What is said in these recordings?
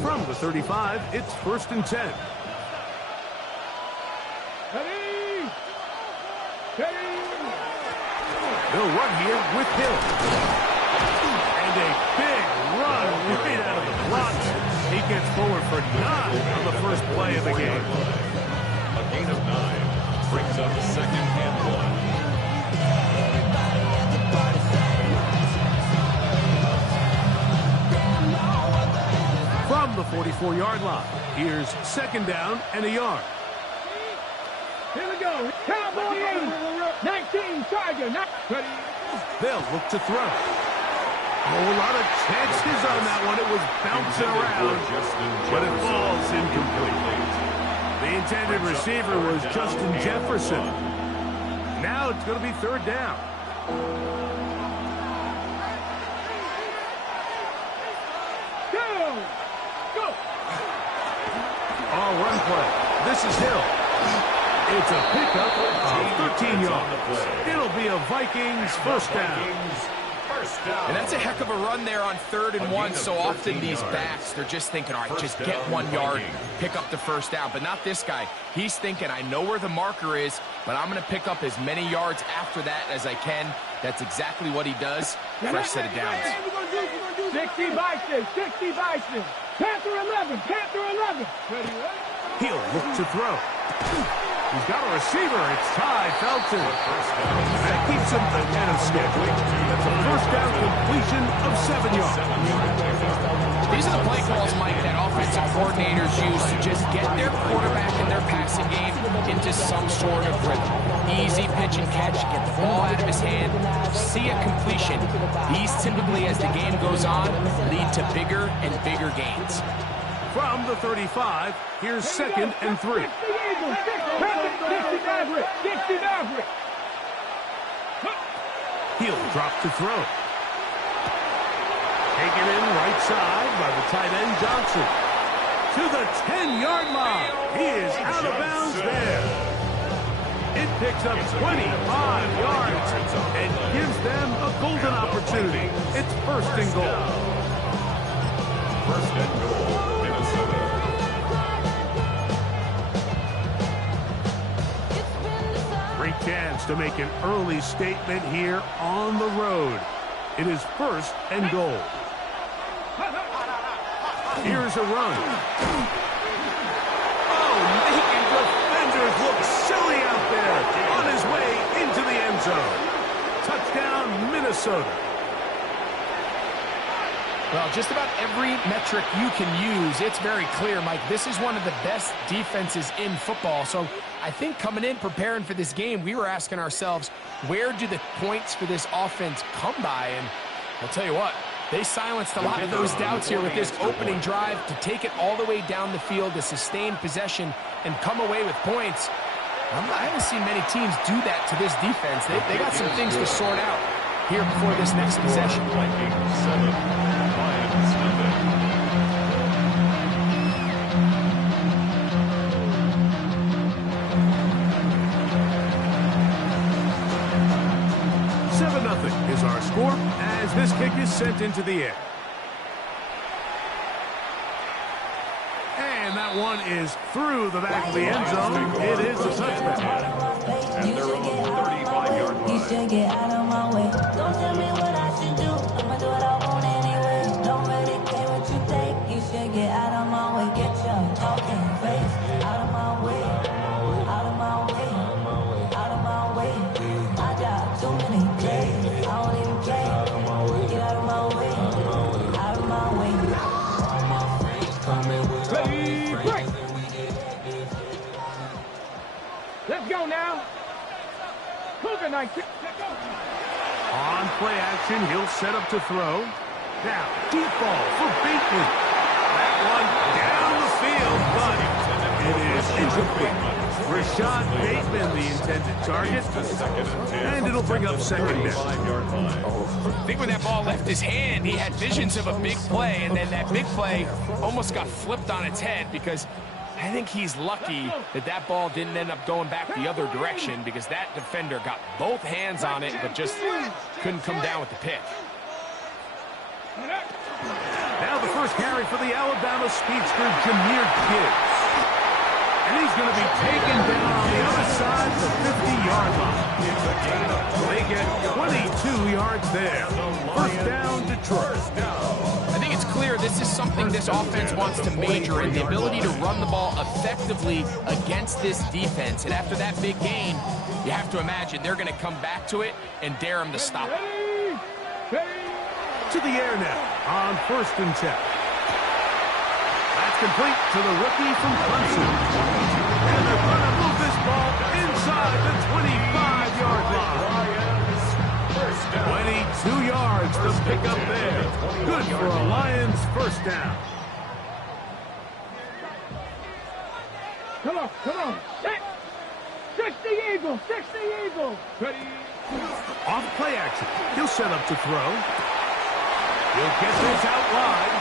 From the 35, it's 1st and 10. They'll run here with Hill. And a big run right out of the blocks. He gets forward for 9 on the first play of the game. A gain of 9 brings up 2nd and 1. From the 44-yard line, here's 2nd down and a yard. Here we go. Cowboy 19, Tiger. They'll look to throw. A whole lot of chances on that one. It was bouncing around, but it falls incomplete. The intended receiver was Justin Jefferson. Now it's going to be 3rd down. Go! All run play. This is Hill. It's a pickup of 13 yards. It'll be a Vikings 1st down. And that's a heck of a run there on 3rd and 1. So often these backs, they're just thinking, all right, just get 1 yard, pick up the 1st down. But not this guy. He's thinking, I know where the marker is, but I'm going to pick up as many yards after that as I can. That's exactly what he does. Fresh set of downs. 60 Vikings, 60 Vikings. Panther 11, Panther 11. He'll look to throw. He's got a receiver. It's Ty Felton. That keeps him ahead of schedule. That's a 1st down completion of 7 yards. These are the play calls, Mike, that offensive coordinators use to just get their quarterback and their passing game into some sort of rhythm. Easy pitch and catch, get the ball out of his hand, see a completion. These typically, as the game goes on, lead to bigger and bigger gains. From the 35, here's 2nd and 3. He'll drop to throw. Taken in right side by the tight end Johnson. To the 10-yard line. He is out of bounds there. It picks up 25 yards and gives them a golden opportunity. It's 1st and goal. 1st and goal, Minnesota. Great chance to make an early statement here on the road. It is 1st and goal. Here's a run. Oh, making defenders look silly out there. On his way into the end zone. Touchdown, Minnesota. Well, just about every metric you can use, it's very clear, Mike. This is one of the best defenses in football. So I think coming in, preparing for this game, we were asking ourselves, where do the points for this offense come by? And I'll tell you what, they silenced a lot of those doubts here with this opening drive to take it all the way down the field to sustain possession and come away with points. I haven't seen many teams do that to this defense. They got some things to sort out here before this next possession. Is our score as this kick is sent into the air. And that one is through the back of the end zone. It is a touchback. And they're on the 35-yard line. You should get out of my way. Don't tell me what I should do. I'ma do what I want anyway. Don't really care what you think. You should get out of my way. Get your talking face out of my way. Out of my way. Out of my way. I got too many days. I don't even play. Get out of my way. Out of my way. All my friends coming with all these friends. Let's go now. Cougar 19. Let's go. On play action, he'll set up to throw. Now, deep ball for Bateman. That one down the field, but it is incomplete. Rashad Bateman, the intended target, and it'll bring up 2nd down. I think when that ball left his hand, he had visions of a big play, and then that big play almost got flipped on its head because I think he's lucky that that ball didn't end up going back the other direction because that defender got both hands on it but just couldn't come down with the pick. Now the first carry for the Alabama speedster, Jahmyr Gibbs. And he's going to be taken down on the other side, the 50-yard line. They get 22 yards there. First down, Detroit. I think it's clear this is something this offense wants to major in, the ability to run the ball effectively against this defense. And after that big gain, you have to imagine they're going to come back to it and dare them to stop it. To the air now on 1st and 10. That's complete to the rookie from Clemson. And they're going to move this ball inside the 25-yard line. 22 yards to pick up there. Good for a Lions first down. Come on, come on. 60 Eagles, 60 Eagles. Ready? Off play action. He'll set up to throw. He'll get this out wide.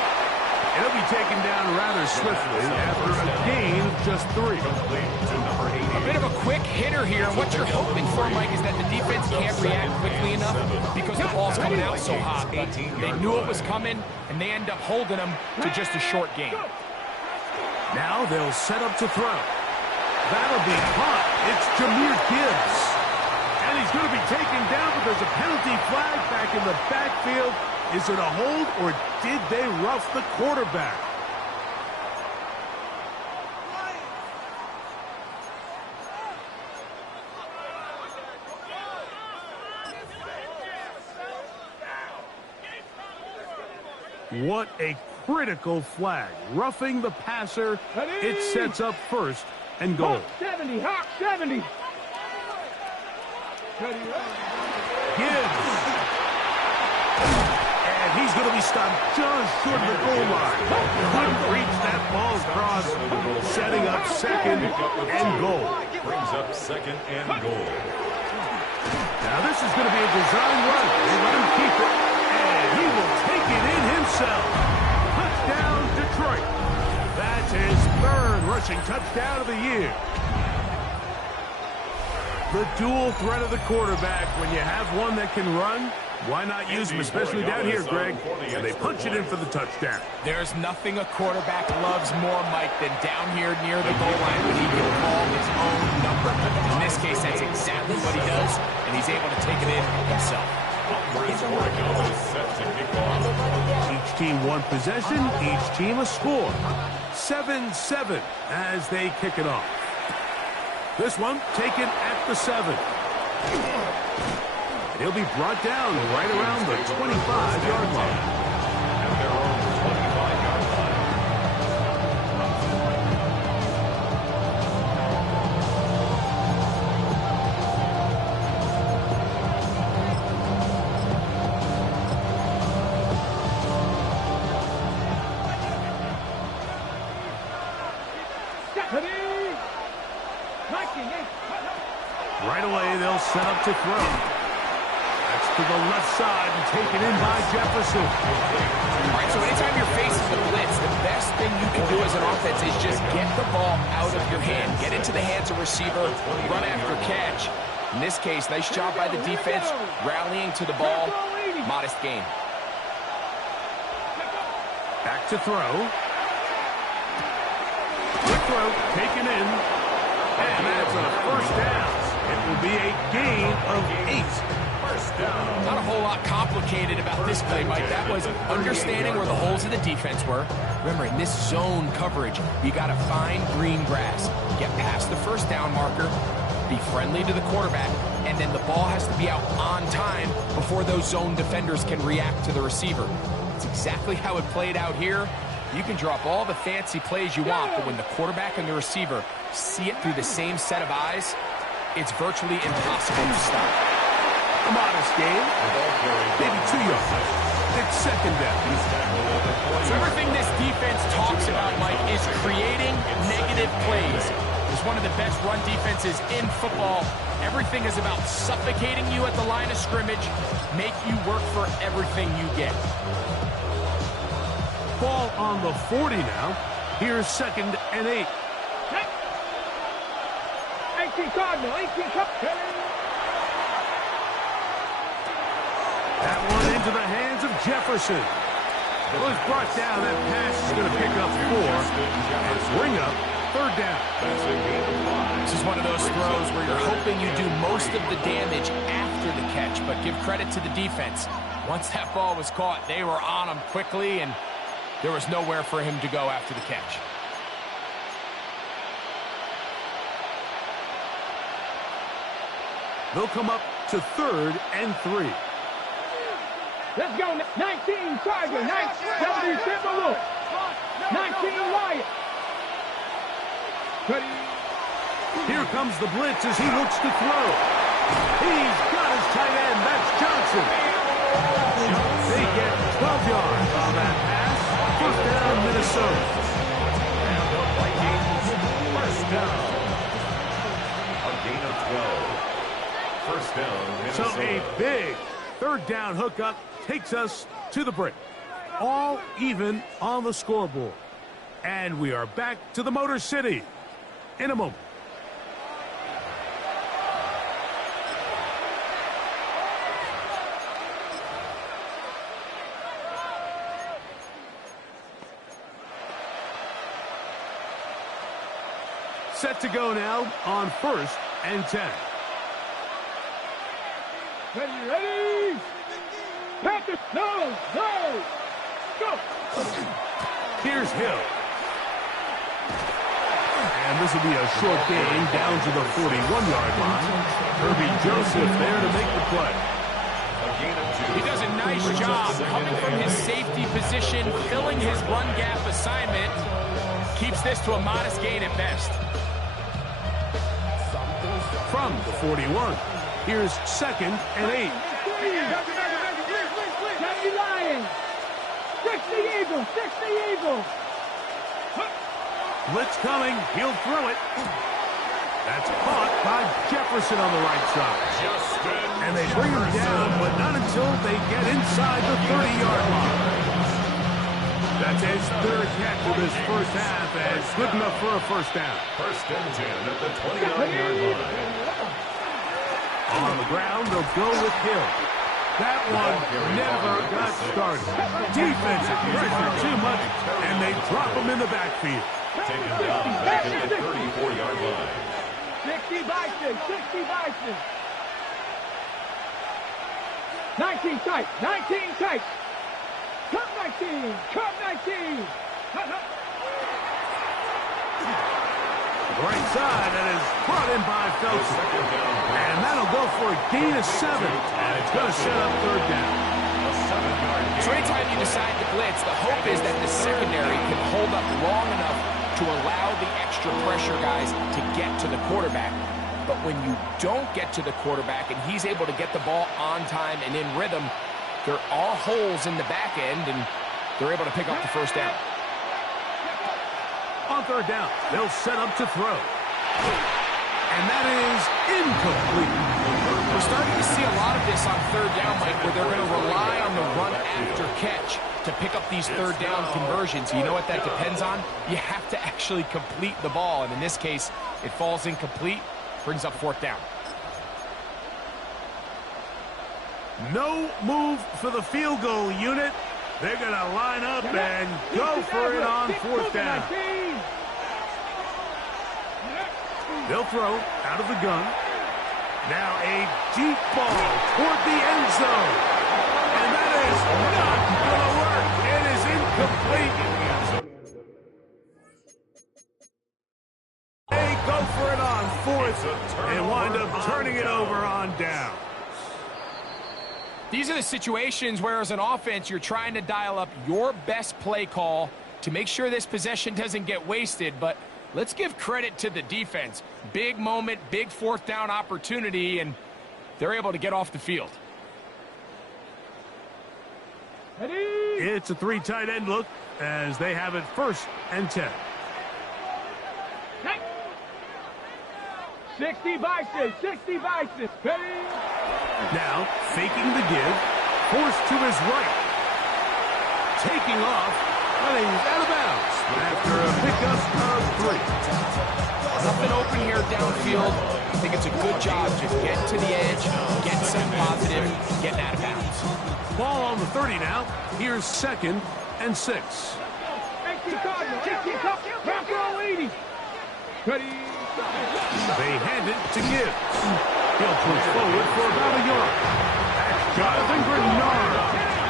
It'll be taken down rather swiftly after a gain of just 3. A bit of a quick hitter here. What you're hoping for, Mike, is that the defense can't react quickly enough because the ball's coming out so hot. But they knew it was coming, and they end up holding them to just a short gain. Now they'll set up to throw. That'll be caught. It's Jahmyr Gibbs. And he's going to be taken down, but there's a penalty flag back in the backfield. Is it a hold, or did they rough the quarterback? What a critical flag. Roughing the passer. It sets up 1st and goal. Hawk 70, Hawk 70. Gibbs. And he's going to be stopped just short of the goal line. Couldn't reach that ball across, setting up 2nd and goal. Brings up 2nd and goal. Now this is going to be a design run. They let him keep it, and he will take it in himself. Touchdown, Detroit. That's his 3rd rushing touchdown of the year. The dual threat of the quarterback. When you have one that can run, why not use him, especially down here, Greg? And they punch it in for the touchdown. There's nothing a quarterback loves more, Mike, than down here near the goal line when he can call his own number. In this case, that's exactly what he does, and he's able to take it in himself. Each team one possession, each team a score. 7-7 as they kick it off. This one taken at the 7. He'll be brought down right around the 25-yard line. At their own 25-yard line. Right away, they'll set up to throw. That's to the left side and taken in by Jefferson. All right, so anytime you're facing the blitz, the best thing you can do as an offense is just get the ball out of your hand. Get into the hands of receiver, run after catch. In this case, nice job by the defense, rallying to the ball. Modest gain. Back to throw. Quick throw, taken in. And that's a first down. It will be a gain of 8. First down. Not a whole lot complicated about this play, Mike. That was understanding where the holes in the defense were. Remember, in this zone coverage, you got to find green grass. Get past the first down marker, be friendly to the quarterback, and then the ball has to be out on time before those zone defenders can react to the receiver. It's exactly how it played out here. You can drop all the fancy plays you want, but when the quarterback and the receiver see it through the same set of eyes, it's virtually impossible to stop. A modest gain, maybe 2 yards. It's second down. So everything this defense talks about, Mike, is creating negative plays. It's one of the best run defenses in football. Everything is about suffocating you at the line of scrimmage, make you work for everything you get. Ball on the 40 now. Here's 2nd and 8. 18 Cardinal, 18 Cardinal. That one into the hands of Jefferson. Well, it's brought down. That pass is going to pick up 4 and bring up 3rd down. This is one of those throws where you're hoping you do most of the damage after the catch, but give credit to the defense. Once that ball was caught, they were on him quickly, and there was nowhere for him to go after the catch. They'll come up to 3rd and 3. Let's go. 19 Tiger, 70 Timberwolf, 19 Lion. Here comes the blitz as he looks to throw. He's got his tight end. That's Johnson. They get 12 yards on that pass. 1st down, Minnesota. And the Vikings, 1st down. A gain of 12. 1st down, Minnesota. So a big 3rd down hookup takes us to the break. All even on the scoreboard. And we are back to the Motor City in a moment. Set to go now on 1st and 10. Ready? Panthers, no, go. Here's Hill. And this will be a short gain down to the 41-yard line. Herbie Joseph there to make the play. He does a nice job coming from his safety position, filling his run gap assignment. Keeps this to a modest gain at best. From the 41, here's 2nd and 8. 70 Lions, 60 Eagles, 60 Eagles. Blitz coming. He'll throw it. That's caught by Jefferson on the right side. And they bring him down, but not until they get inside the 30-yard line. That's his 3rd catch of this 1st half, and it's good enough for a 1st down. 1st and 10 at the 29-yard line. On the ground, they'll go with Hill. That one never got started. Defensive pressure too much, and they drop him in the backfield. Taken down back at the 34-yard line. 60 Bison, 60 Bison. 19 tight, 19 tight. Cut 19, cut 19. Right side, and is brought in by Felton. And that'll go for a gain of 7. And it's going to set up 3rd down. So anytime you decide to blitz, the hope is that the secondary can hold up long enough to allow the extra pressure guys to get to the quarterback. But when you don't get to the quarterback and he's able to get the ball on time and in rhythm, there are holes in the back end, and they're able to pick up the 1st down. On 3rd down, they'll set up to throw. And that is incomplete. We're starting to see a lot of this on 3rd down, Mike, where they're going to rely on the run after catch to pick up these 3rd down conversions. You know what that depends on? You have to actually complete the ball, and in this case, it falls incomplete, brings up 4th down. No move for the field goal unit. They're going to line up and go for it on 4th down. They'll throw out of the gun. Now a deep ball toward the end zone. And that is not going to work. It is incomplete. They go for it on 4th and wind up turning it over on down. These are the situations where, as an offense, you're trying to dial up your best play call to make sure this possession doesn't get wasted. But let's give credit to the defense. Big moment, big 4th down opportunity, and they're able to get off the field. It's a 3 tight end look as they have it 1st and 10. 60 Bison, 60 Bison. Now, faking the give, forced to his right. Taking off, and he's out of bounds after a pickup of 3. Nothing open here downfield. I think it's a good job. Just get to the edge, get some positive, getting out of bounds. Ball on the 30 now. Here's 2nd and 6. 18 Cardinal, 18 Cardinal, back row 80. Ready. They hand it to Gibbs. He'll push forward for about a yard. That's Jonathan Grenard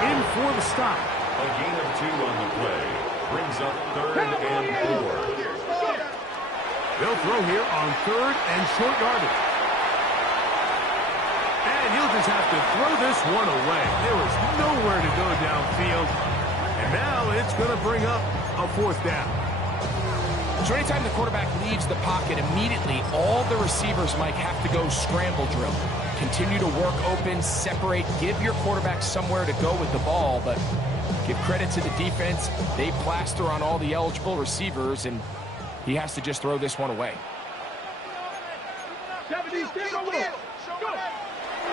in for the stop. A gain of 2 on the play. Brings up 3rd and 4. They'll throw here on 3rd and short yardage. And he'll just have to throw this one away. There was nowhere to go downfield. And now it's going to bring up a 4th down. So anytime the quarterback leaves the pocket, immediately all the receivers, Mike, have to go scramble drill. Continue to work open, separate, give your quarterback somewhere to go with the ball, but give credit to the defense. They plaster on all the eligible receivers, and he has to just throw this one away. 70, go.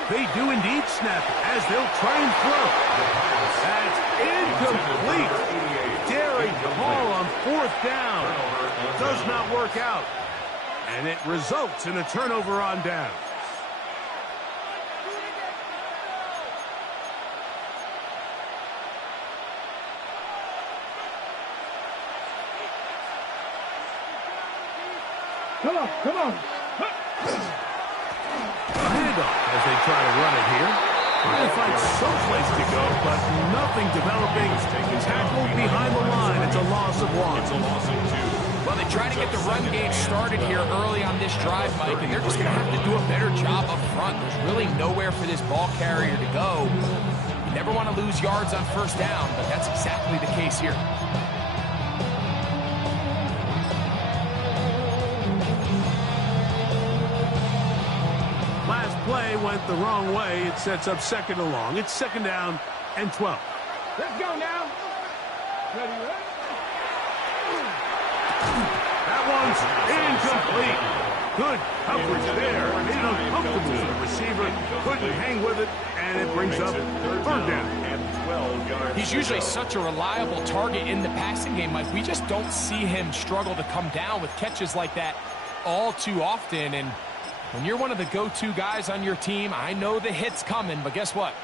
They do indeed snap it as they'll try and throw. That's incomplete. Daring call on 4th down. Does not work out. And it results in a turnover on down. Come on, come on. A handoff as they try to run it here. Trying to find someplace to go, but nothing developing. Tackled behind the line. It's a loss of 1. It's a loss of 2. Well, they try to get the run game started here early on this drive, Mike, and they're just going to have to do a better job up front. There's really nowhere for this ball carrier to go. You never want to lose yards on 1st down, but that's exactly the case here. Last play went the wrong way. It sets up 2nd and long. It's 2nd down and 12. Let's go now. Ready, ready. That one's incomplete. Good coverage there. Made it uncomfortable for the receiver. Couldn't hang with it, and it brings up 3rd down. And 12 yards. He's usually such a reliable target in the passing game, Mike. We just don't see him struggle to come down with catches like that all too often. And when you're one of the go-to guys on your team, I know the hit's coming, but guess what?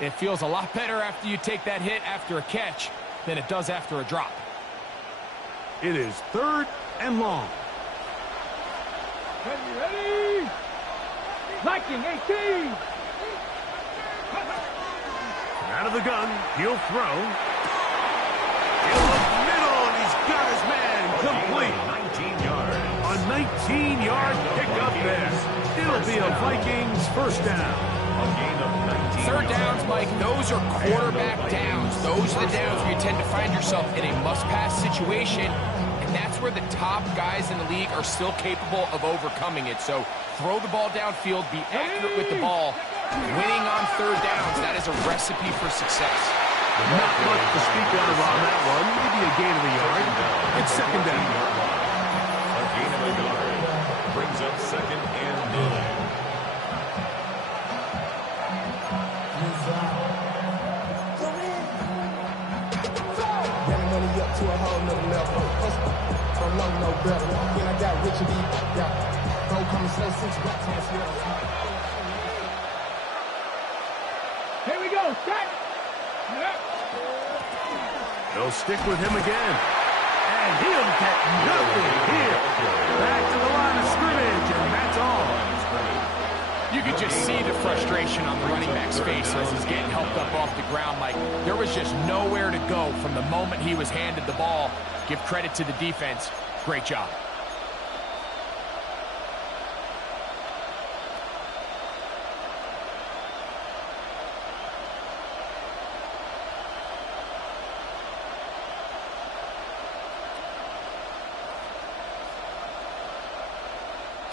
It feels a lot better after you take that hit after a catch than it does after a drop. It is 3rd and long. Ready, ready. Viking, 18. Out of the gun, he'll throw. He'll look middle, and he's got his man complete. 19 yards. A 19-yard pickup there. It'll be a Vikings 1st down. A gain of 19. 3rd downs, Mike, those are quarterback downs. Those are the downs where you tend to find yourself in a must-pass situation, and that's where the top guys in the league are still capable of overcoming it. So throw the ball downfield, be accurate with the ball. Winning on 3rd downs, that is a recipe for success. Not much to speak of on that one. Maybe a gain of a yard. It's 2nd down. A gain of a yard. Brings up 2nd and 9. Money up to a whole nother level. From low, no better. Then I got rich and deep. Yeah. Bro, coming slow since rap on the floor. Here we go. Set. Yep. They'll stick with him again. And he'll get nothing here. Back to the line of scrimmage, and that's all. You could just see the frustration on the running back's face as he's getting helped up off the ground. Like, there was just nowhere to go from the moment he was handed the ball. Give credit to the defense. Great job.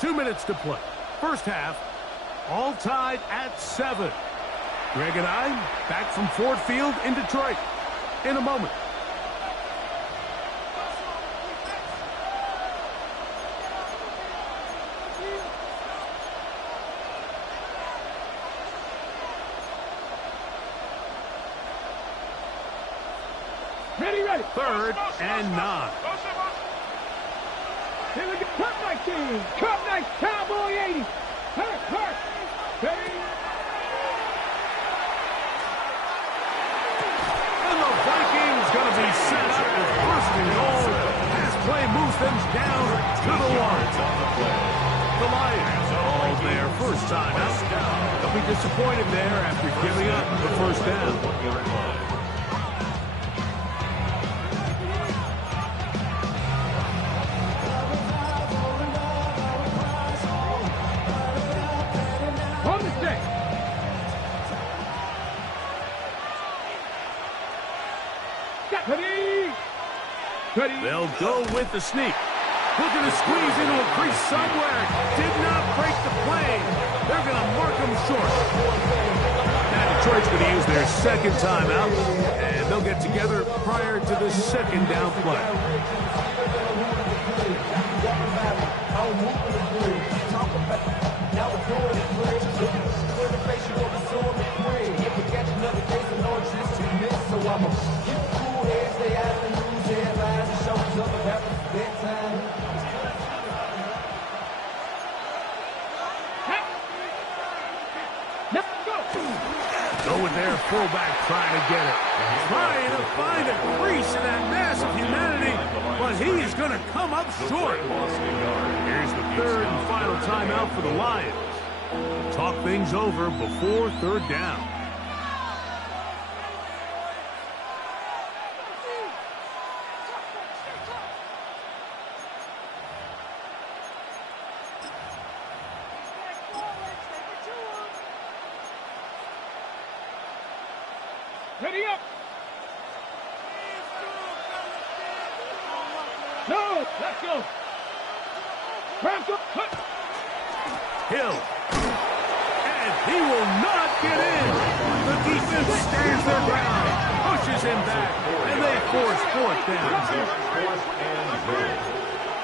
Two minutes to play. First half, all tied at 7. Greg and I back from Ford Field in Detroit in a moment. Ready, ready. 3rd and 9. Here we go. Cup night team. Cup night Cowboy 80. Hurt. Ready. And the Vikings going to be them's down to the 1. The Lions called their first timeout. They'll be disappointed there after giving up the first down. On the stick. They'll go with the sneak. Looking to squeeze into a crease somewhere. Did not break the play. They're going to mark him short. Now Detroit's going to use their second timeout, and they'll get together prior to the second down play. Go with their fullback trying to get it. Trying to find a crease in that mass of humanity, but he is going to come up short. Here's the third and final timeout for the Lions. Talk things over before third down. Ready up. No, let's go. Crack up. Hill. And he will not get in. The defense stands their ground, pushes him back, and they force fourth down.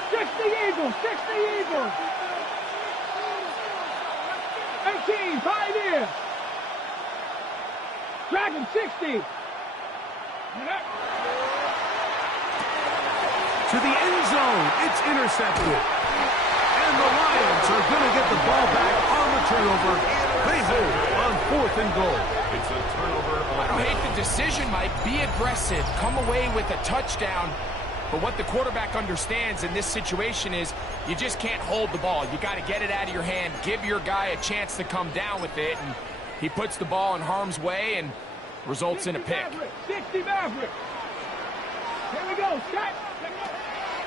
60 Eagles, 60 Eagles. 18, 5 here. Dragon 60. To the end zone, it's intercepted. And the Lions are going to get the ball back on the turnover. They hold on 4th and goal. It's a turnover. I don't hate the decision, Mike. Be aggressive. Come away with a touchdown. But what the quarterback understands in this situation is you just can't hold the ball. You got to get it out of your hand. Give your guy a chance to come down with it. And he puts the ball in harm's way and results in a pick. 60 Maverick. Here we go, Scott.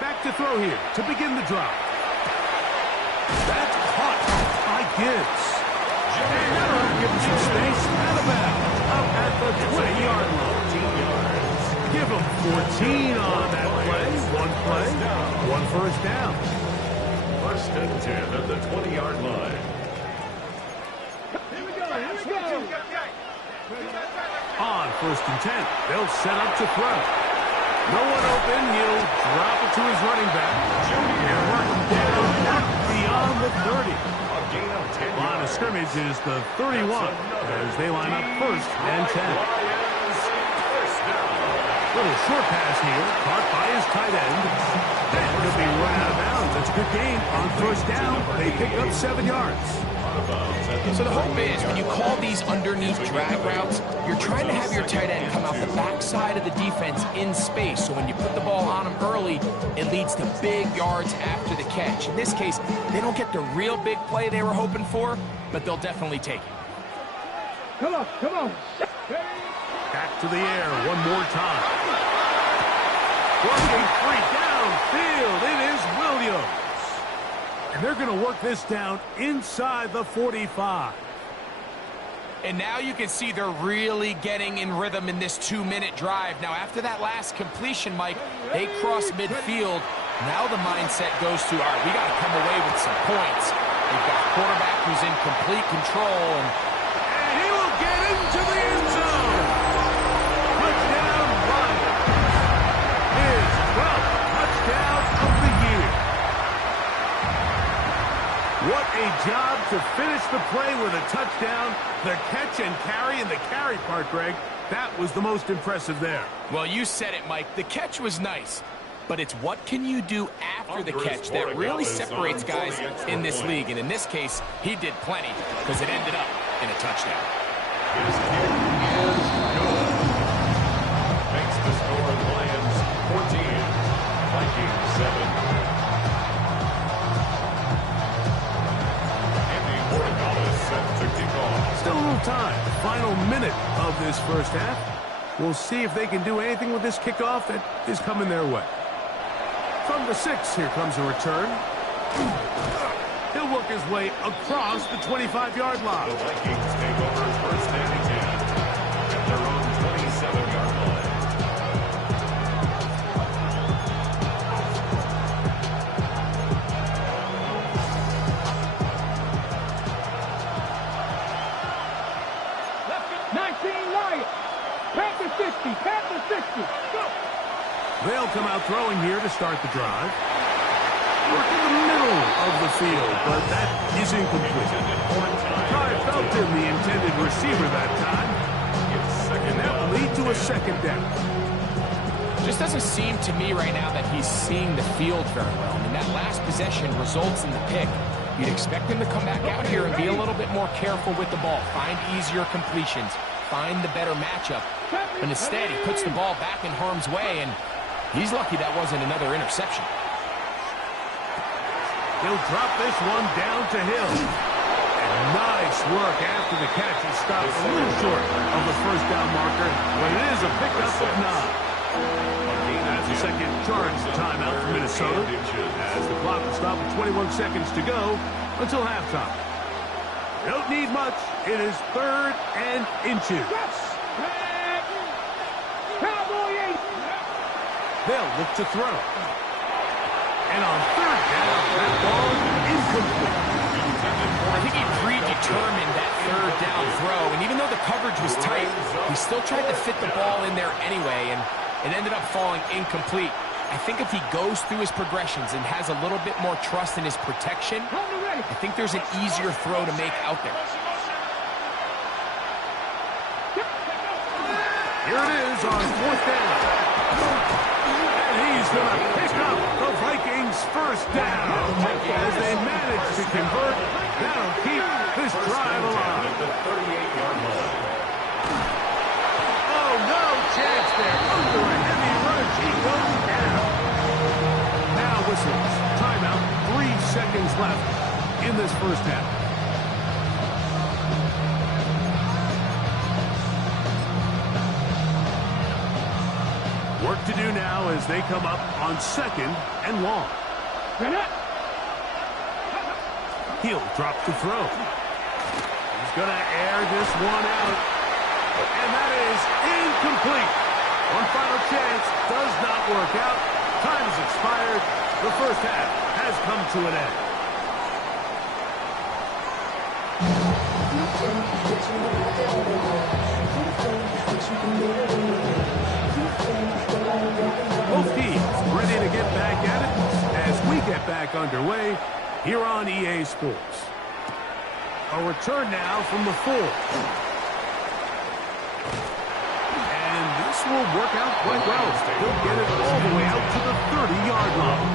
Back to throw here to begin the drive. That's caught by Gibbs. And that'll give him some space. Out of bounds. Up at the 20-yard line. Give him 14 on that play. One first down. First and 10 at the 20-yard line. Here we go. On 1st and 10, they'll set up to throw. No one open, he'll drop it to his running back. And work him down beyond the 30. Line of scrimmage is the 31 as they line up 1st and 10. Little short pass here, caught by his tight end. Then he'll be run out of bounds. That's a good gain on 1st down. They pick up 7 yards. So the hope is when you call these underneath drag routes, you're trying to have your tight end come out the backside of the defense in space. So when you put the ball on him early, it leads to big yards after the catch. In this case, they don't get the real big play they were hoping for, but they'll definitely take it. Come on. Back to the air one more time. Working free downfield. It is Williams. And they're going to work this down inside the 45. And now you can see they're really getting in rhythm in this 2-minute drive. Now, after that last completion, Mike, they cross midfield. Now the mindset goes to, all right, we got to come away with some points. They've got a quarterback who's in complete control. And he will get into the end zone. Touchdown, Lions. His 12th touchdown of the year. What a job to finish the play with a touchdown. The catch and carry, and the carry part, Greg, that was the most impressive there. Well, you said it, Mike. The catch was nice, but it's what can you do after the catch that really separates guys in this league. And in this case, he did plenty because it ended up in a touchdown. His kick is good. Makes the score Lions 14, Vikings 7. this first half. We'll see if they can do anything with this kickoff that is coming their way. From the 6, here comes a return. He'll work his way across the 25-yard line. The Vikings take over first and 10 at their own 27-yard line. Panther 60. Go. They'll come out throwing here to start the drive. Work in the middle of the field, but that is incomplete. Try felt in the intended receiver that time. And that will lead to a second down. Just doesn't seem to me right now that he's seeing the field very well. I mean, that last possession results in the pick. You'd expect him to come back out here and be a little bit more careful with the ball, find easier completions, find the better matchup. But instead, he puts the ball back in harm's way, and he's lucky that wasn't another interception. He'll drop this one down to Hill. And nice work after the catch. He stopped a little short of the first down marker, but it is a pickup of 9. As the second charge timeout for Minnesota, as the clock will stop with 21 seconds to go until halftime. Don't need much. It is 3rd and inches. They'll look to throw. And on 3rd down, that ball incomplete. I think he predetermined that 3rd down throw, and even though the coverage was tight, he still tried to fit the ball in there anyway, and it ended up falling incomplete. I think if he goes through his progressions and has a little bit more trust in his protection, I think there's an easier throw to make out there. Here it is on 4th down. And he's going to pick up the Vikings' first down as they manage to convert. That'll keep this drive alive. At the 38-yard line. Oh, no chance there. Under a heavy rush, he goes down. Now whistles. Timeout. 3 seconds left in this first half. Work to do now as they come up on 2nd and long. He'll drop the throw. He's going to air this one out. And that is incomplete. One final chance does not work out. Time has expired. The first half has come to an end. Both teams ready to get back at it as we get back underway here on EA Sports. A return now from the 4. And this will work out quite well. They'll get it all the way out to the 30-yard line.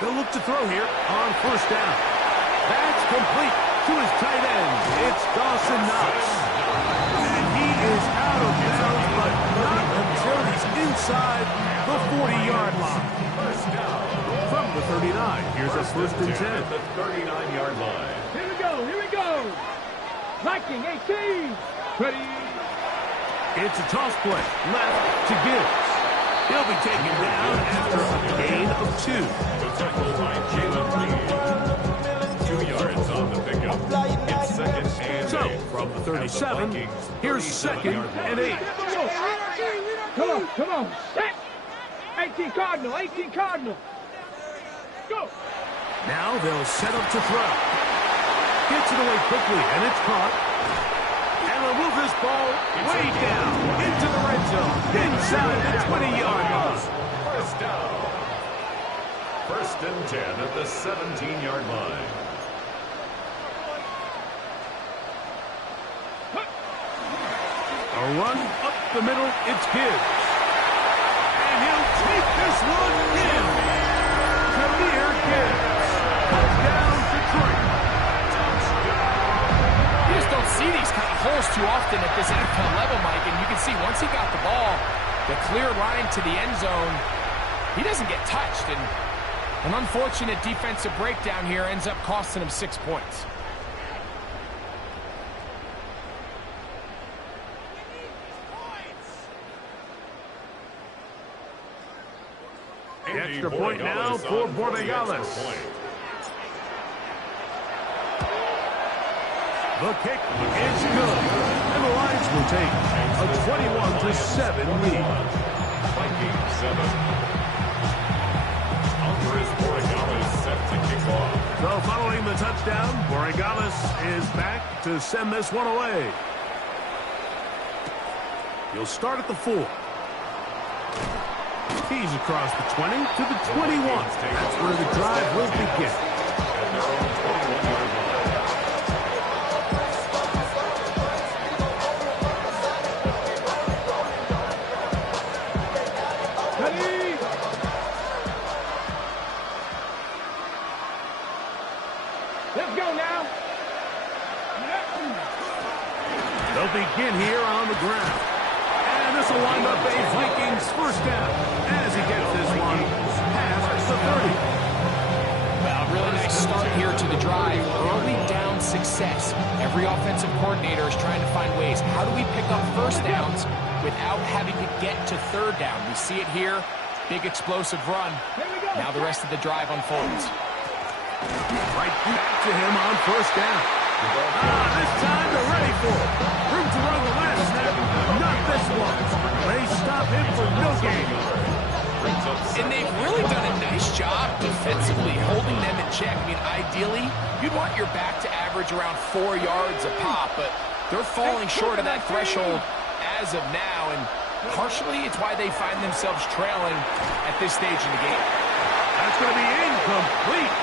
They'll look to throw here on 1st down. That's complete to his tight end. It's Dawson Knox. And he is out of bounds, but not until he's inside the 40-yard line. First down. From the 39, here's a 1st and 10. At the 39-yard line. Here we go. Viking 18. Ready. It's a toss play left to Gibbs. He'll be taken down after a gain of 2. The tackle by Jalen Reed. 2 yards on the pickup. It's 2nd and 8. So, from the 37, here's 2nd and 8. Come on. 18 Cardinal. Go. Now they'll set up to throw. Gets it away quickly, and it's caught. And they'll move this ball way down into the red zone, inside the 20-yard line. First down. First and 10 at the 17-yard line. A run up the middle, it's Gibbs. And he'll take this one in. Jameer Gibbs. Touchdown, Detroit. You just don't see these kind of holes too often at this NFL level, Mike. And you can see once he got the ball, the clear line to the end zone, he doesn't get touched. And an unfortunate defensive breakdown here ends up costing him 6 points. The extra point now for Borregales. The kick is good. And the Lions will take a 21-7 lead. Vikings 7. Andres Borregales set to kick off. So following the touchdown, Borregales is back to send this one away. He'll start at the 4. He's across the 20 to the 21. That's where the drive will begin. At their own 21-yard line. Ready? Let's go now. They'll begin here on the ground. And this will wind up a Vikings first down as he gets this one past the 30. Well, really nice start here to the drive. Early down success. Every offensive coordinator is trying to find ways. How do we pick up first downs without having to get to third down? We see it here. Big explosive run. Now the rest of the drive unfolds. Right back to him on first down. This time they're ready for it. Room to run the last snap. Not this one. They stop him for no gain. And they've really done a nice job defensively holding them in check. I mean, ideally, you'd want your back to average around 4 yards a pop, but they're falling short of that threshold as of now, and partially it's why they find themselves trailing at this stage in the game. That's going to be incomplete.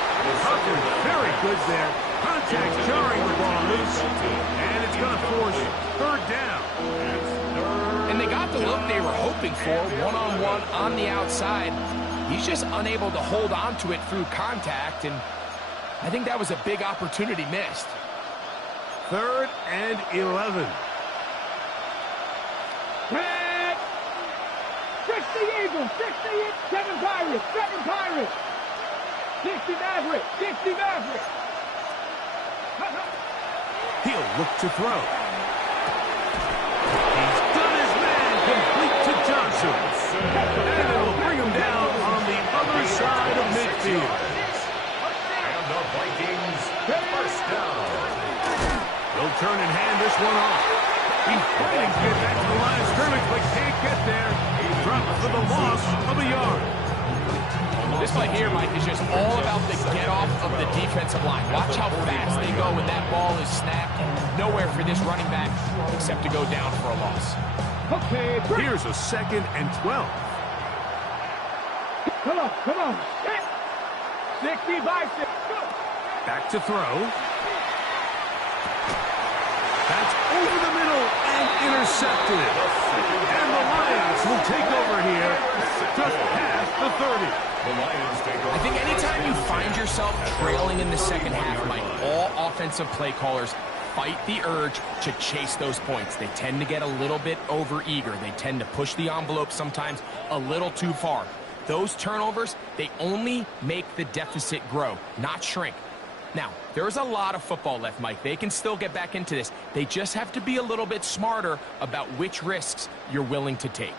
Tucker, very good there. Contact jarring the ball loose, and it's going to force third down. And they got the look they were hoping for, one-on-one on the outside. He's just unable to hold on to it through contact, and I think that was a big opportunity missed. 3rd and 11. Red. 60 Eagles, 7 Pirates, 7 Pirates. 60 Mavericks, 60 Mavericks. He'll look to throw. He's done his man, complete to Johnson. And it'll bring him down on the other side of midfield. And the Vikings first down. They'll turn and hand this one off. He's fighting to get back to the line of scrimmage, but can't get there. Drops for the loss of a yard. This play here, Mike, is just all about the get-off of the defensive line. Watch how fast they go when that ball is snapped. Nowhere for this running back except to go down for a loss. Okay, Here's a 2nd and 12. come on. 60 by 6. Go. Back to throw. That's over the middle and intercepted. And the Lions will take over here just past the 30. I think anytime you find yourself trailing in the second half, Mike, all offensive play callers fight the urge to chase those points. They tend to get a little bit overeager. They tend to push the envelope sometimes a little too far. Those turnovers, they only make the deficit grow, not shrink. Now, there's a lot of football left, Mike. They can still get back into this. They just have to be a little bit smarter about which risks you're willing to take.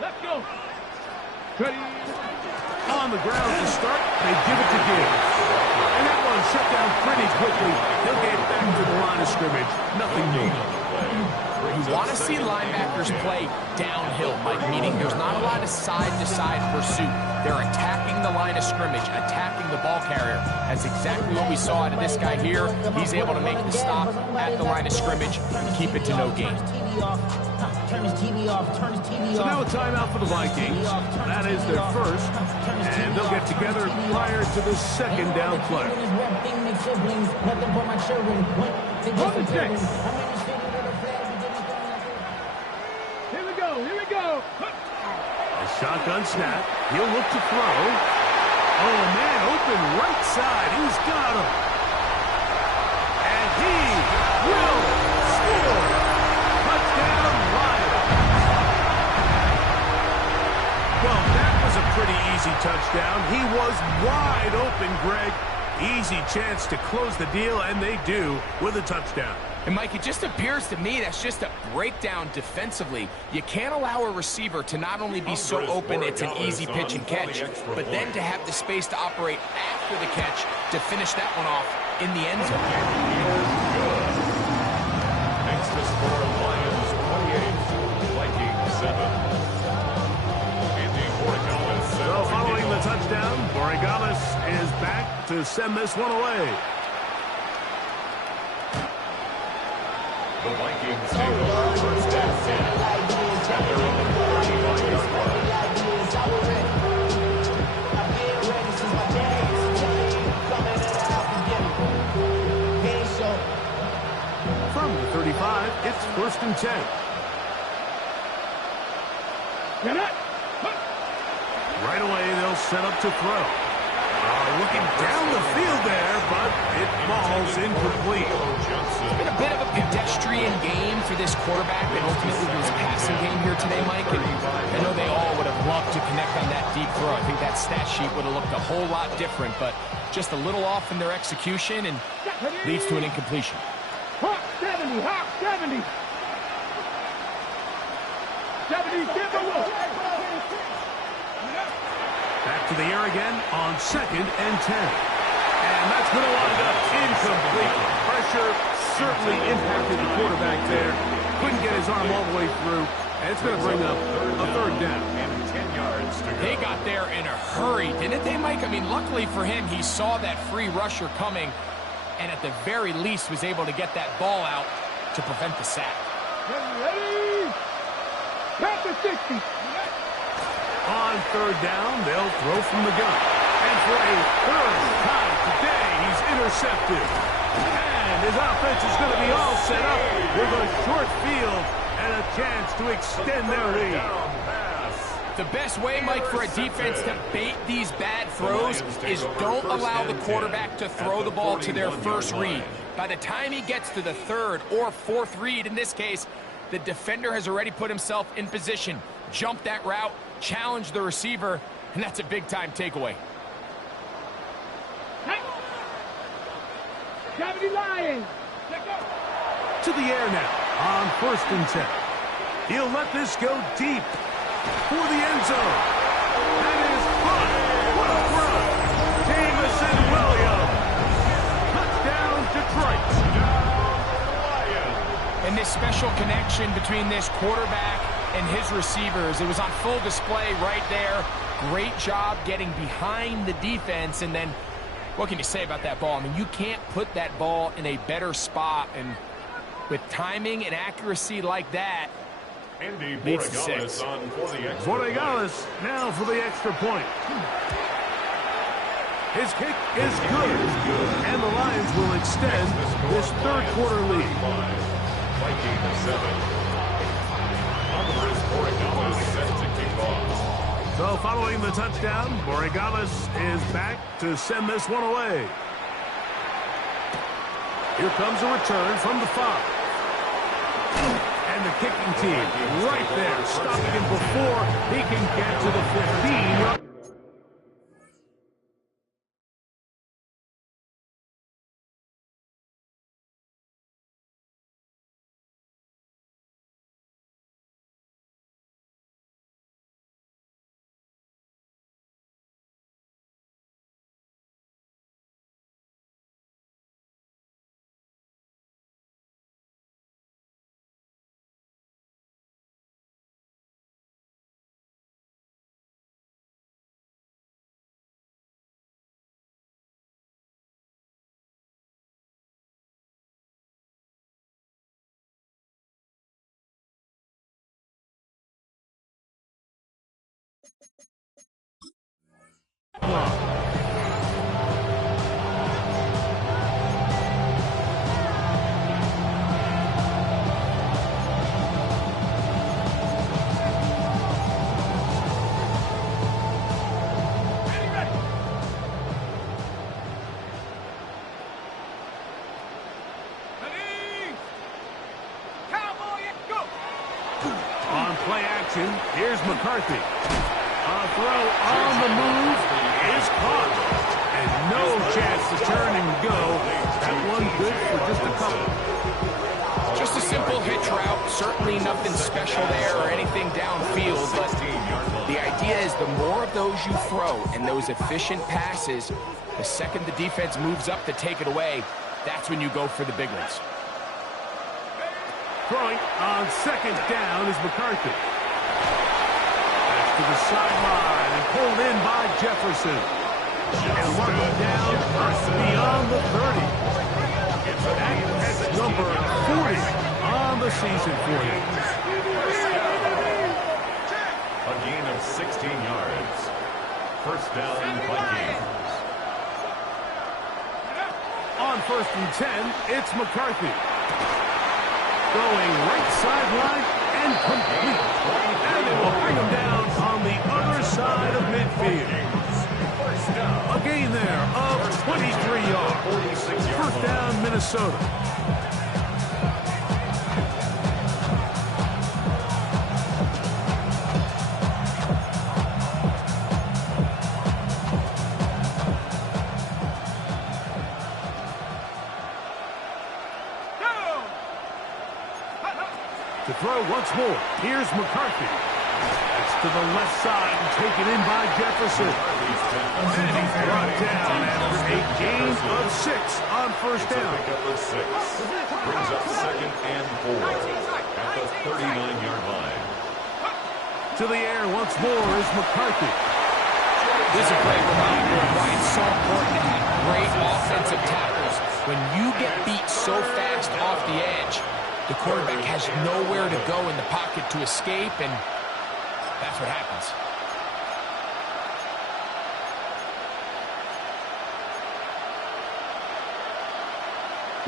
Let's go. Ready. On the ground to start, they give it to Gibbs. And that one shut down pretty quickly. He'll get back to the line of scrimmage. Nothing new. You want to see linebackers play downhill, Mike, meaning there's not a lot of side-to-side pursuit. They're attacking the line of scrimmage, attacking the ball carrier. That's exactly what we saw out of this guy here. He's able to make the stop at the line of scrimmage and keep it to no gain. Turn his TV off. Turn his TV So off. now a timeout for the Vikings. That is their first, and they'll get together prior to the second down play. Here we go. Here we go. A shotgun snap. He'll look to throw. Oh, man, open right side. He's got him. And he will score. Touchdown, Lions. Well, that was a pretty easy touchdown. He was wide open, Greg. Easy chance to close the deal, and they do with a touchdown. And, Mike, it just appears to me that's just a breakdown defensively. You can't allow a receiver to not only be so open it's an easy pitch and catch, but then to have the space to operate after the catch to finish that one off in the end zone. Next to score, Lions 28, Vikings 7. So following the touchdown, Borregales is back to send this one away. The Vikings take over first and 10 at their own 45-yard line. From the 35, it's first and 10. Right away, they'll set up to throw. Looking down the field there, but it falls incomplete. It's been a bit of a pedestrian game for this quarterback and ultimately his passing game here today, Mike. And I know they all would have loved to connect on that deep throw. I think that stat sheet would have looked a whole lot different, but just a little off in their execution and leads to an incompletion. Hawk 70, Hawk 70. 70, Back to the air again on second and 10. And that's going to wind up incomplete. Pressure certainly impacted the quarterback there. Couldn't get his arm all the way through. And it's going to bring up a third down. And 10 yards to go. They got there in a hurry, didn't they, Mike? I mean, luckily for him, he saw that free rusher coming and at the very least was able to get that ball out to prevent the sack. Ready? Back to 60. On third down, they'll throw from the gun. And for a third time today, he's intercepted. And his offense is going to be all set up with a short field and a chance to extend their lead. The best way, Mike, for a defense to bait these bad throws is don't allow the quarterback to throw the ball to their first read. By the time he gets to the third or fourth read, in this case, the defender has already put himself in position, jumped that route, challenged the receiver, and that's a big-time takeaway. 70 Lions. To the air now on first and 10. He'll let this go deep for the end zone. That is fun. What a throw. Jamison Williams. Touchdown, Detroit. And this special connection between this quarterback and his receivers, it was on full display right there. Great job getting behind the defense, and then what can you say about that ball? I mean, you can't put that ball in a better spot, and with timing and accuracy like that, Andy leads to Borregales 6. on for the extra Borregales now for the extra point. His kick is good, and the Lions will extend this third quarter lead. Vikings 7. Numbers Borregales set to kick off. So following the touchdown, Borregales is back to send this one away. Here comes a return from the 5. And the kicking team right there, stopping him before he can get to the 15. action. Here's McCarthy. A throw on the move is caught. And no chance to turn and go. That one good for just a couple. Just a simple hitch route. Certainly nothing special there or anything downfield. But the idea is the more of those you throw and those efficient passes, the second the defense moves up to take it away, that's when you go for the big ones. Throwing on second down is McCarthy. That's to the sideline and pulled in by Jefferson. And marked down beyond the 30. That's number 40 on the season for you. A gain of 16 yards. First down, Vikings. On first and 10, it's McCarthy. Going right sideline and complete. And they will bring him down on the other side of midfield. A gain there of 23 yards. First down, Minnesota. To throw once more, here's McCarthy. That's to the left side and taken in by Jefferson. And he's brought down after a gain of 6 on first down. Brings up second and 4 at the 39-yard line. To the air once more is McCarthy. This is a great reminder of why it's so important to have great offensive tackles. When you get beat so fast off the edge, the quarterback has nowhere to go in the pocket to escape, and that's what happens.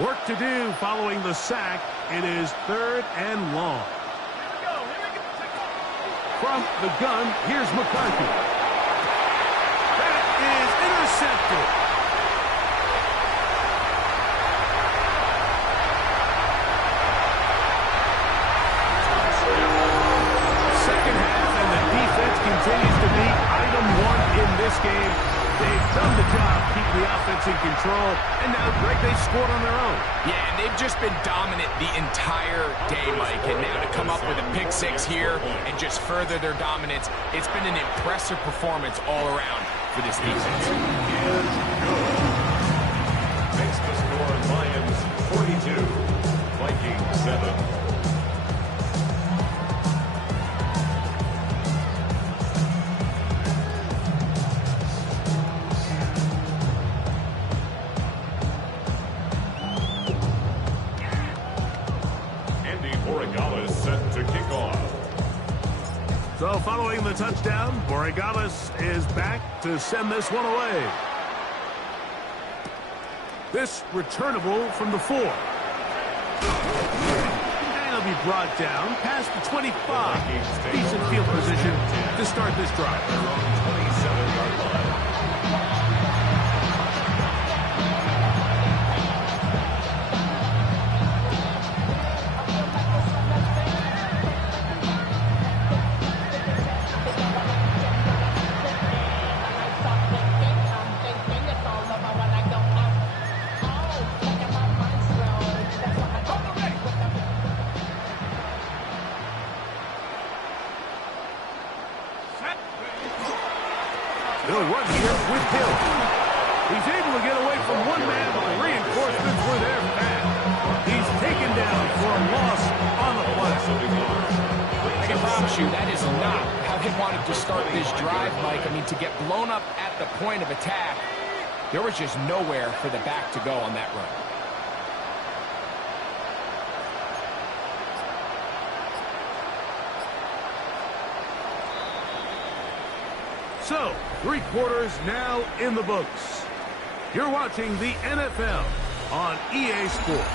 Work to do following the sack. It is third and long. From the gun, here's McCarthy. That is intercepted. Continues to be item 1 in this game. They've done the job keeping the offense in control, and now, Greg, they scored on their own. Yeah, and they've just been dominant the entire day, Mike, and now to come up with a pick 6 here and just further their dominance, it's been an impressive performance all around for this defense. Makes the score Lions 42, Vikings 7. So following the touchdown, Borregales is back to send this one away. This returnable from the 4. And he'll be brought down past the 25. Decent field position to start this drive. 27-yard line. He'll run here with Hill. He's able to get away from one man, but the reinforcements were there fast. He's taken down for a loss on the play. I can promise you that is not how they wanted to start this drive, Mike. I mean, to get blown up at the point of attack, there was just nowhere for the back to go on that run. So, 3 quarters now in the books. You're watching the NFL on EA Sports.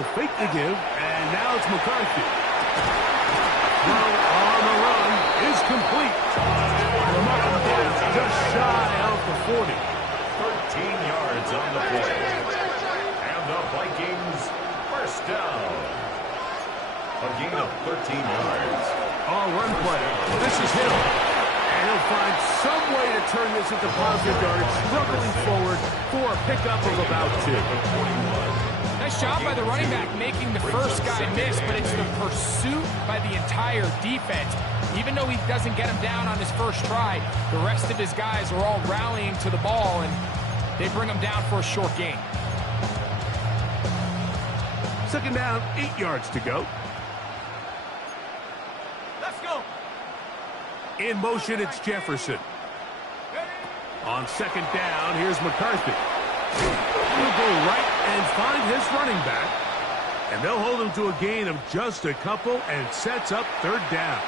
They'll fake the give, and now it's McCarthy. Throw on the run is complete. The mark down just shy of the 40. 13 yards on the play. And the Vikings first down. A gain of 13 yards. Run play. This is Hill. And he'll find some way to turn this into positive yards, struggling forward for a pickup of about 2. Nice job by the running back making the first guy miss, but it's the pursuit by the entire defense. Even though he doesn't get him down on his first try, the rest of his guys are all rallying to the ball, and they bring him down for a short gain. Second down, 8 yards to go. Let's go. In motion, it's Jefferson. On second down, here's McCarthy. He'll go right and find his running back. And they'll hold him to a gain of just a couple and sets up third down.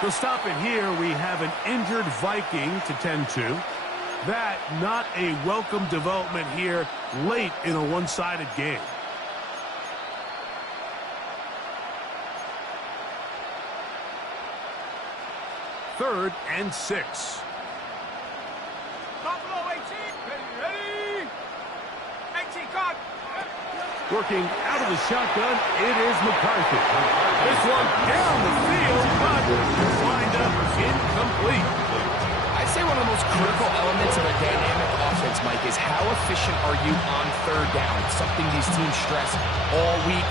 They'll stop it here. We have an injured Viking to tend to. That not a welcome development here late in a one-sided game. Third and 6. Buffalo 18. Ready? 18, cut. Working out of the shotgun, it is McCarthy. This one down the field, but lined up incomplete. I'd say one of the most critical elements of a dynamic offense, Mike, is how efficient are you on third down? It's something these teams stress all week.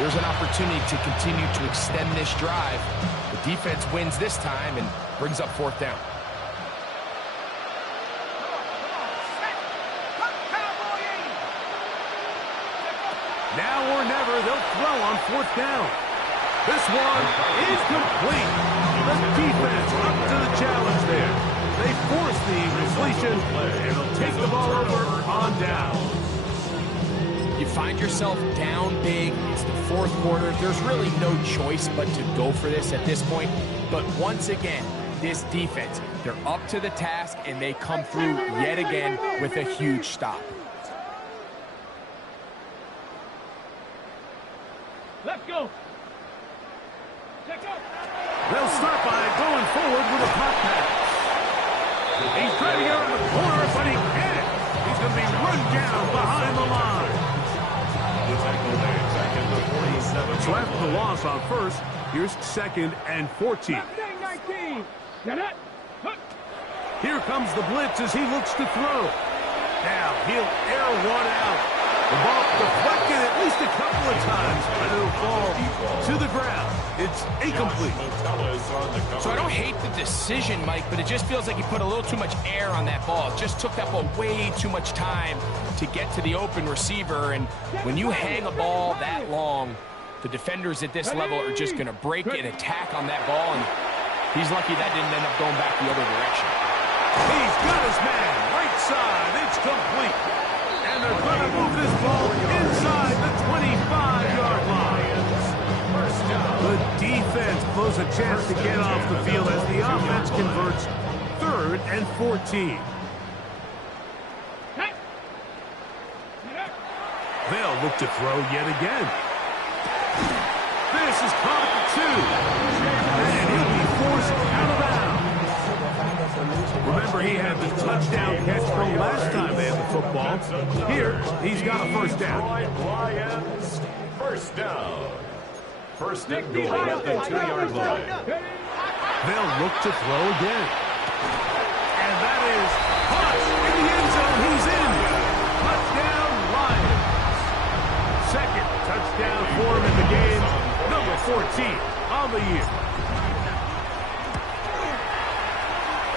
There's an opportunity to continue to extend this drive. The defense wins this time and brings up fourth down. Now or never, they'll throw on fourth down. This one is complete. The defense up to the challenge there. They force the incompletion, and they'll take the ball over on down. You find yourself down big. It's the fourth quarter. There's really no choice but to go for this at this point. But once again, this defense, they're up to the task, and they come through yet again with a huge stop. Let's go. Check up. They'll start by going forward with a pop pass. He's trying to get around the corner, but he can't. He's going to be run down behind the line. The tackle there, second to 47. So after the loss on first, here's second and 14. 19. Get it. Hook. Here comes the blitz as he looks to throw. Now he'll air one out. The ball deflected at least a couple of times, but it'll fall to the ground. It's incomplete. So I don't hate the decision, Mike, but it just feels like he put a little too much air on that ball. It just took that ball way too much time to get to the open receiver. And when you hang a ball that long, the defenders at this level are just going to break and attack on that ball. And he's lucky that didn't end up going back the other direction. He's got his man right side. It's complete. And they're going to move this ball inside the 25-yard line. The defense blows a chance to get off the field as the offense converts third and 14. They'll look to throw yet again. This is caught at the 2. And he'll be forced out of bounds. Remember, he had the touchdown catch from last time they had the football. Here, he's got a first down. Lions, first down. First and goal at the 2-yard line. They'll look to throw again. And that is caught in the end zone. He's in. Touchdown, Lions. Second touchdown for him in the game. Number 14 on the year.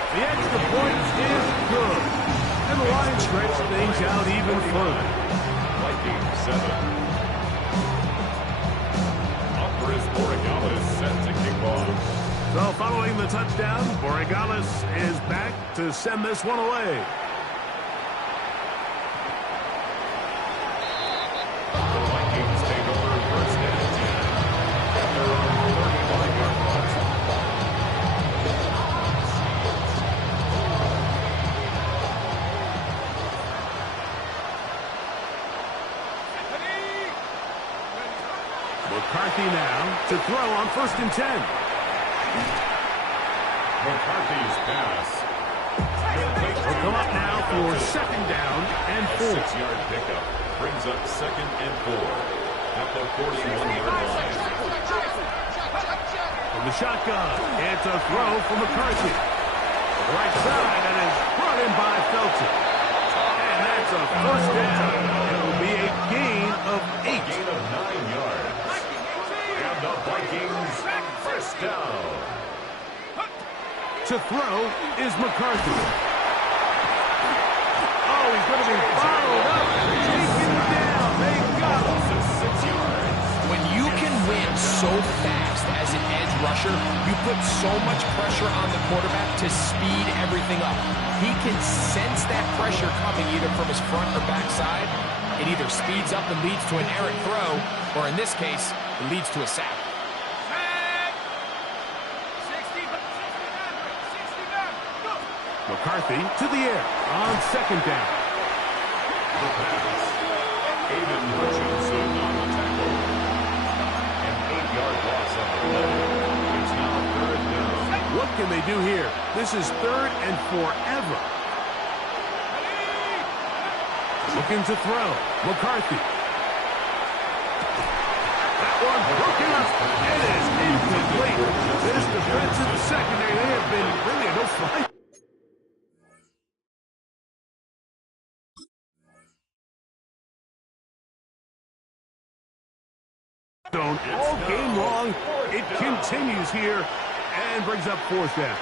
The extra point is good. And the Lions stretch things out even further. Vikings 7. Is Borregales set to kick off. So following the touchdown, Borregales is back to send this one away. The Vikings take over first and 10 at their own 35-yard line. McCarthy now to throw on 1st and 10. McCarthy's pass. Will come up now for 2nd down and 4. 6-yard pickup brings up 2nd and 4 at the 41-yard line. From the shotgun, it's a throw for McCarthy. Right side, and is brought in by Felton. And that's a 1st down. It will be a gain of 8. A gain of 9 yards. And the Vikings 1st down. To throw is McCarthy. Oh, he's going to be followed up. Taken down. They got him. 6 yards. When you can win so fast as an edge rusher, you put so much pressure on the quarterback to speed everything up. He can sense that pressure coming either from his front or back side. It either speeds up and leads to an errant throw, or in this case, it leads to a sack. McCarthy to the air on 2nd down. The pass. Aiden Hutchinson on the tackle. An 8-yard loss on the play. It's now 3rd down. What can they do here? This is 3rd and forever. Looking to throw. McCarthy. That one broken up. It is incomplete. This defensive secondary, they have been really a no fight. All game long, it continues here and brings up 4th down.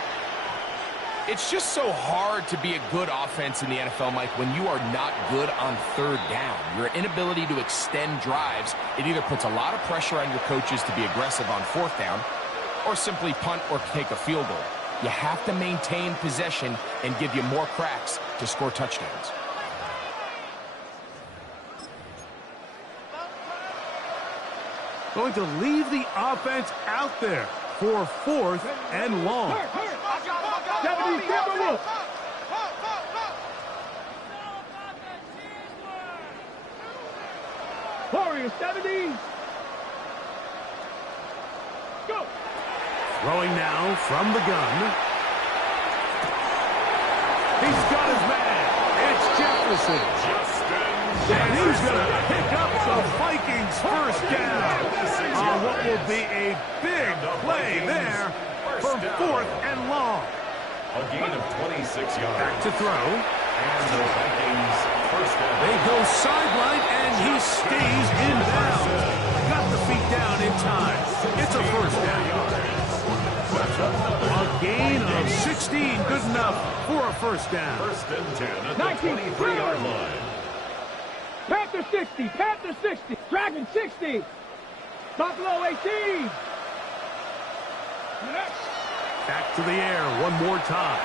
It's just so hard to be a good offense in the NFL, Mike, when you are not good on 3rd down. Your inability to extend drives, it either puts a lot of pressure on your coaches to be aggressive on 4th down or simply punt or take a field goal. You have to maintain possession and give you more cracks to score touchdowns. Going to leave the offense out there for 4th and long. 70, Timberwolves. Warriors, 70. Go. Throwing now from the gun. He's got his man. It's Jefferson. And he's going to pick up the Vikings 1st down on what will be a big play there for 4th and long. A gain of 26 yards. Back to throw. And the Vikings 1st down. They go sideline, and he stays in bounds. Got the feet down in time. It's a 1st down. A gain of 16. Good enough for a 1st down. 1st and 10 at the 23-yard line. Panther 60, Panther 60, Dragon 60, Buffalo 18. Back to the air one more time.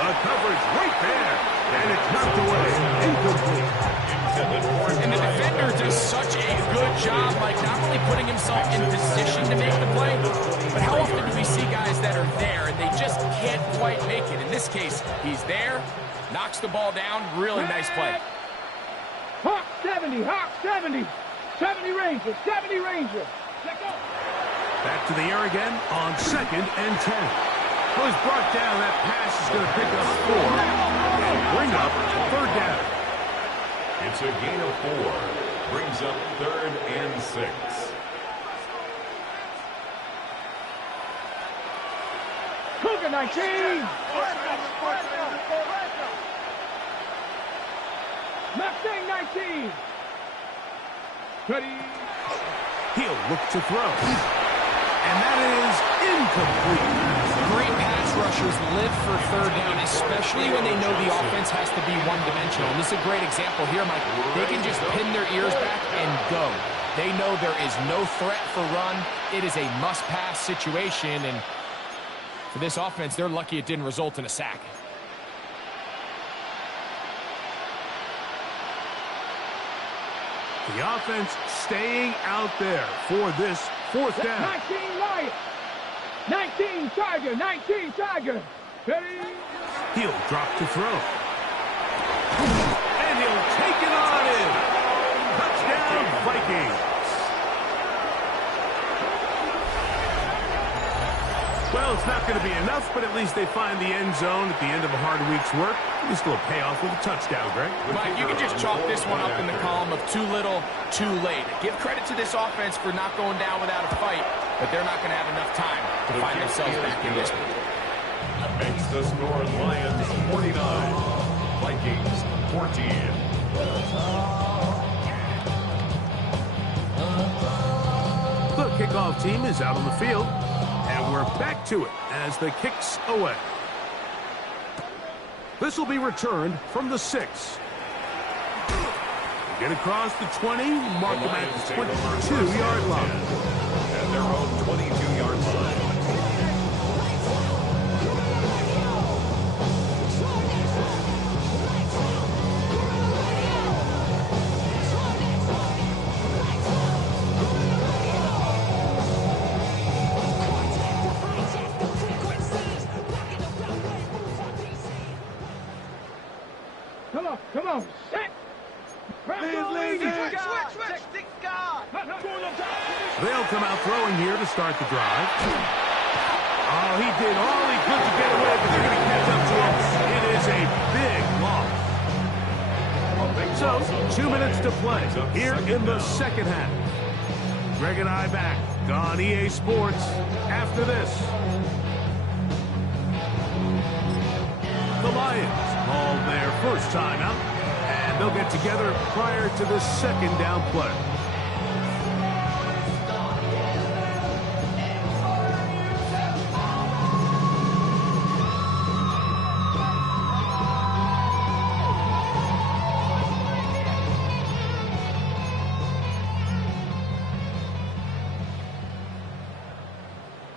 The coverage right there, and it's knocked away. Incomplete. And the defender does such a good job, like not only putting himself in position to make the play, but how often do we see guys that are there and they just can't quite make it? In this case, he's there, knocks the ball down, really nice play. Hawk 70, Hawk 70, 70 Rangers, 70 Rangers. Check out. Back to the air again on 2nd and 10. Well, he's brought down. That pass is going to pick up 4 and bring up 3rd down. It's a gain of 4. Brings up 3rd and 6. Cougar 19. Mustang 19. Ready. He'll look to throw. And that is incomplete. Great pass rushers live for 3rd down, especially when they know the offense has to be one-dimensional. And this is a great example here, Mike. They can just pin their ears back and go. They know there is no threat for run. It is a must-pass situation, and for this offense, they're lucky it didn't result in a sack. The offense staying out there for this 4th down. 19 Lion. 19 Tiger. 19 Tiger. Ready. He'll drop to throw. And he'll take it on in. Touchdown, Vikings. Well, it's not going to be enough, but at least they find the end zone at the end of a hard week's work. At least a little payoff with a touchdown, Greg. Mike, you can just chalk this one up in the column of too little, too late. Give credit to this offense for not going down without a fight, but they're not going to have enough time to find themselves back in this one. Makes the score Lions 49, Vikings 14. The kickoff team is out on the field, and we're back to it as the kick's away. This will be returned from the 6. Get across the 20, mark them at the 22-yard line. At their own 22-yard line. Come on, set. They'll come out throwing here to start the drive. Oh, he did all he could to get away, but they're going to catch up to him. It is a big loss. So, 2 minutes to play here in the second half. Greg and I back on EA Sports after this. The Lions call their first timeout, and they'll get together prior to the second down play.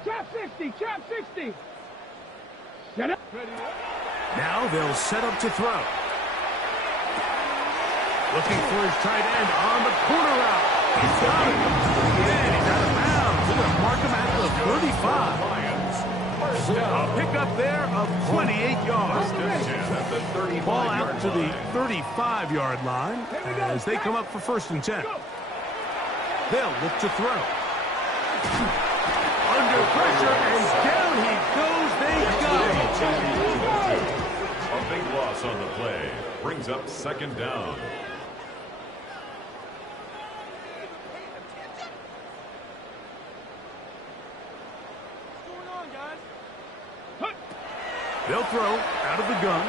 Trap 60, trap 60. Set up. Now they'll set up to throw. Looking for his tight end on the corner route. He's got it. And he's out of bounds. They're going to mark him at the 35. A pickup there of 28 yards. Ball out to the 35-yard line as they come up for 1st and 10. They'll look to throw. Under pressure, and down he goes. They got it. A big loss on the play. Brings up 2nd down. They'll throw out of the gun.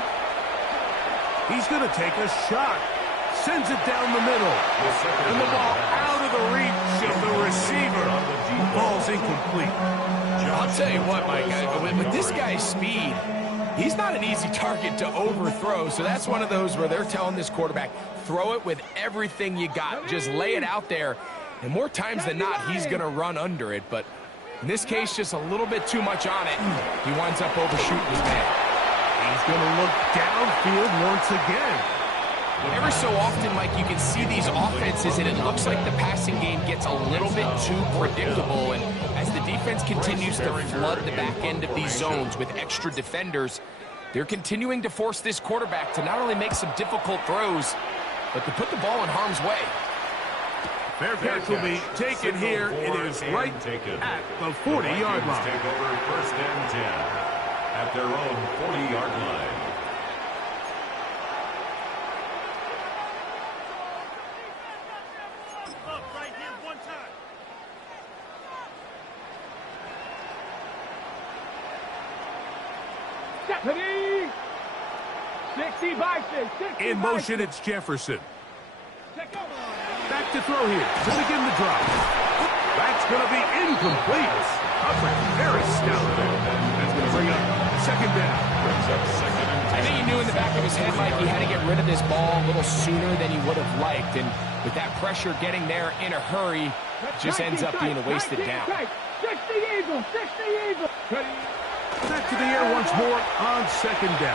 He's going to take a shot. Sends it down the middle. And the ball out of the reach of the receiver. Ball's incomplete. I'll tell you what, Mike, with this guy's speed, he's not an easy target to overthrow. So that's one of those where they're telling this quarterback, throw it with everything you got. Just lay it out there. And more times than not, he's going to run under it. But in this case, just a little bit too much on it. He winds up overshooting his man. He's going to look downfield once again. Every so often, Mike, you can see these offenses, and it looks like the passing game gets a little bit too predictable. And as the defense continues to flood the back end of these zones with extra defenders, they're continuing to force this quarterback to not only make some difficult throws, but to put the ball in harm's way. Fair catch will be taken here. It is right at the 40-yard line. Take over 1st and 10 at their own 40-yard line. Stephanie! 60 by 6. In motion, it's Jefferson. Back to throw here to begin the drive. That's going to be incomplete. Hubbard, very stout there. That's going to bring up 2nd down. I think he knew in the back of his head, Mike, he had to get rid of this ball a little sooner than he would have liked. And with that pressure getting there in a hurry, it just ends up being a wasted down. 60 Eagles, 60 Eagles. Back to the air once more on 2nd down.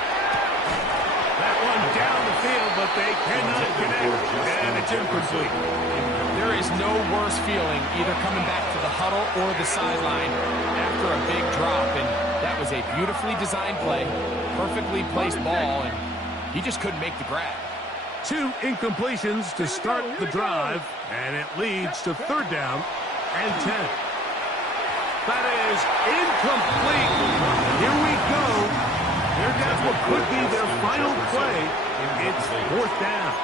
That one down the field, but they cannot connect, and it's incomplete. There is no worse feeling either coming back to the huddle or the sideline after a big drop, and that was a beautifully designed play, perfectly placed ball, and he just couldn't make the grab. 2 incompletions to start the drive, and it leads to 3rd down and 10. That is incomplete. Here we go. Here goes what could be their final play. It's fourth down.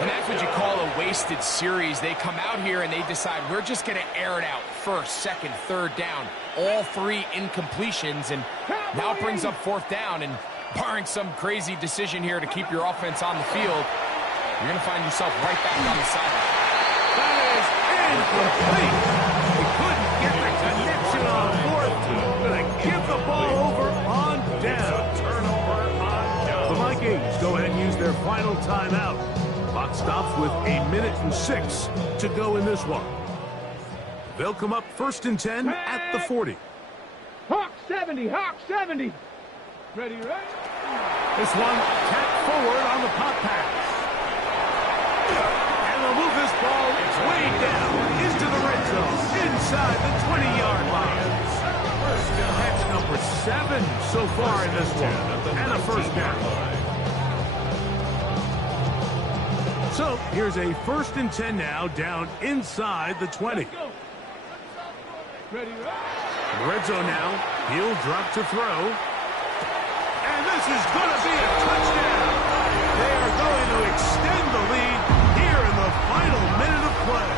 And that's what you call a wasted series. They come out here and they decide we're just going to air it out first, second, third down. All three incompletions, and now it brings up fourth down. And barring some crazy decision here to keep your offense on the field, you're going to find yourself right back on the sideline. That is incomplete. They couldn't get the connection on fourth. Going to give the ball over on down. Turnover on down. The Vikings go ahead and use their final timeout. Clock stops with 1:06 to go in this one. They'll come up 1st and 10 at the 40. Hawk 70, Hawk 70. Ready, right? This one tapped forward on the pop pass. And they'll move this ball way down into the red zone, inside the 20-yard line. Catch number 7 so far in this one, and a first down. So here's a 1st and 10 now, down inside the 20. Ready, right? The red zone now. He'll drop to throw. And this is going to be a touchdown. They are going to extend the lead here in the final minute of play.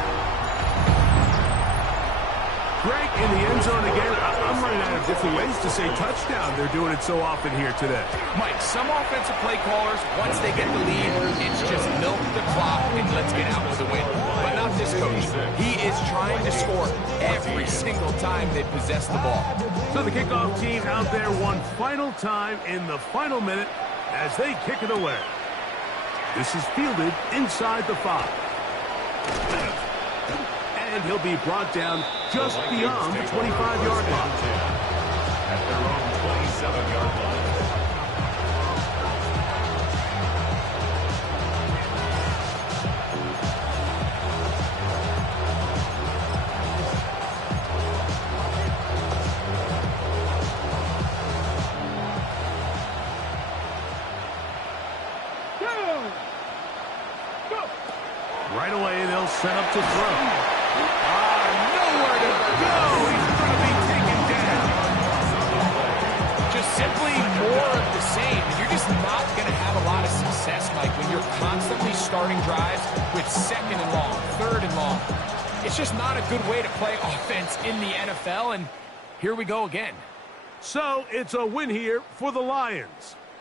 Greg, in the end zone again. I'm running out of different ways to say touchdown. They're doing it so often here today. Mike, some offensive play callers, once they get the lead, it's just milk the clock and let's get out with the win. But not this coach. He is trying to score every single time they possess the ball. So the kickoff team out there one final time in the final minute as they kick it away. This is fielded inside the 5. And he'll be brought down just beyond the 25-yard line. At their own 27-yard line. Right away, they'll set up to throw. Nowhere to go. He's going to be taken down. Just simply more of the same. You're just not going to have a lot of success, Mike, when you're constantly starting drives with 2nd and long, 3rd and long. It's just not a good way to play offense in the NFL, and here we go again. So it's a win here for the Lions.